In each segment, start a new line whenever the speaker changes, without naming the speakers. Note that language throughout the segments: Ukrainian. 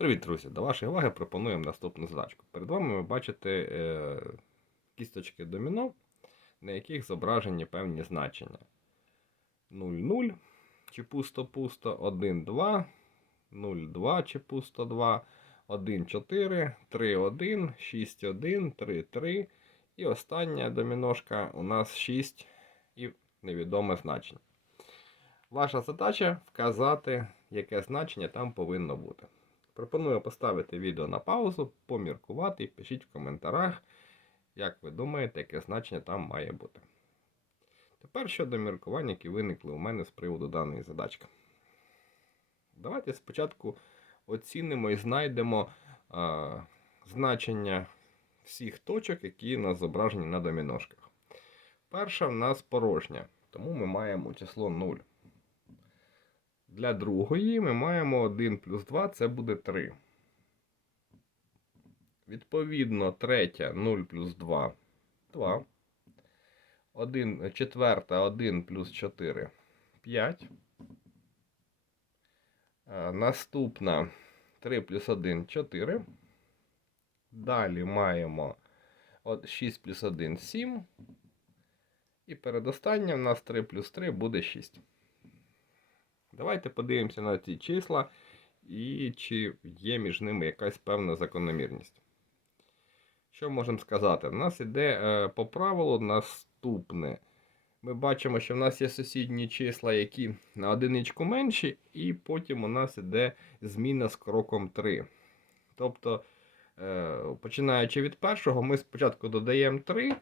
Привіт, друзі! До вашої уваги пропонуємо наступну задачку. Перед вами ви бачите е, кісточки доміно, на яких зображені певні значення. 0,0 чи пусто-пусто, 1,2, 0,2 чи пусто 2, 1,4, 3,1, 6,1, 3,3. І остання доміношка у нас 6 і невідоме значення. Ваша задача вказати, яке значення там повинно бути. Пропоную поставити відео на паузу, поміркувати і пишіть в коментарях, як ви думаєте, яке значення там має бути. Тепер щодо міркувань, які виникли у мене з приводу даної задачки. Давайте спочатку оцінимо і знайдемо а, значення всіх точок, які у нас зображені на доміношках. Перша в нас порожня, тому ми маємо число 0. Для другої ми маємо 1 плюс 2, це буде 3. Відповідно, третя 0 плюс 2 2. 1, четверта 1 плюс 4 5. Наступна 3 плюс 1 4. Далі маємо от 6 плюс 1 7. І передостання у нас 3 плюс 3 буде 6. Давайте подивимося на ці числа і чи є між ними якась певна закономірність. Що можемо сказати? У нас іде е, по правилу наступне. Ми бачимо, що в нас є сусідні числа, які на одиничку менші, і потім у нас іде зміна з кроком 3. Тобто, е, починаючи від першого, ми спочатку додаємо 3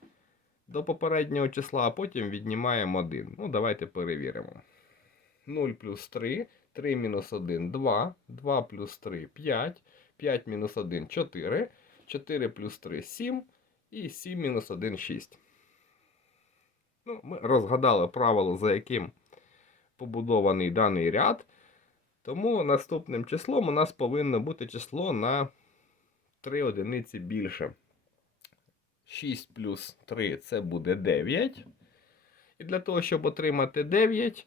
до попереднього числа, а потім віднімаємо 1. Ну, давайте перевіримо. 0 плюс 3, 3 мінус 1 2, 2 плюс 3 5, 5 мінус 1 4, 4 плюс 3 7 і 7 мінус 1 6. Ну, Ми розгадали правило, за яким побудований даний ряд. Тому наступним числом у нас повинно бути число на 3 одиниці більше. 6 плюс 3 це буде 9. І для того, щоб отримати 9,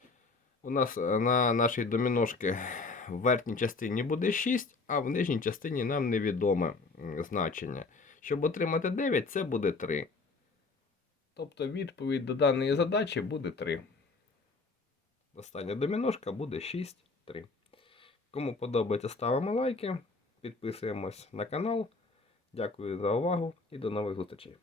у нас е, на нашій доміношці в верхній частині буде 6, а в нижній частині нам невідоме значення. Щоб отримати 9, це буде 3. Тобто відповідь до даної задачі буде 3. Остання доміношка буде 6, 3. Кому подобається, ставимо лайки, підписуємось на канал. Дякую за увагу і до нових зустрічей.